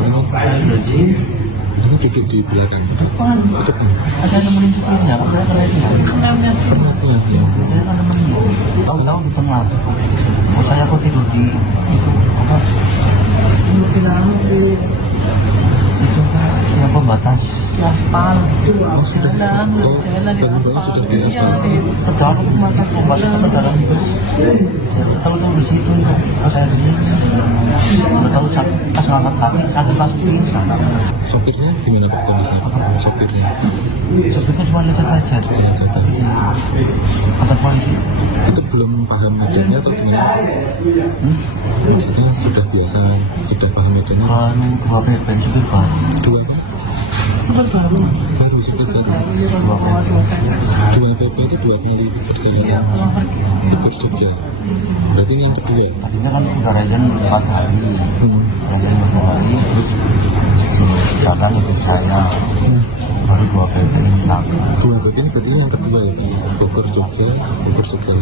Ini duduk di belakang. Depan. Depan. Ada nemenin supirnya, ada supirnya. Kenapa? Saya kan nemenin. Tahu di tengah. Oh, saya kok tidur di itu apa? Itu kan yang pembatas. Aspal, Oh, sudah. jalan di Bangun-bangun aspal. sudah di Iya, aspal. di Terdalam pembatas, pembatas ke dalam itu. Saya tahu di situ. Pas saya di sini, saya tahu pas ngangkat kaki, sakit langsung pingsan. Sopirnya gimana Pak kondisinya? Sopirnya. Sebetulnya cuma lecet aja. Tapi ada polisi. Itu belum paham medannya atau gimana? Maksudnya sudah biasa, sudah paham medannya? Dua PP supir baru. Dua? Baru supir baru. Dua PP. Dua PP itu 2 kali perjalanan ikut Jogja. Berarti ini yang kedua. Tadinya kan udah regen 4 hari. Regen 4 hari terus jalan ikut saya. Baru 2 PP hilang. 2 PP ini berarti ini yang kedua ya Pak? Bogor Jogja, Bogor Jogja.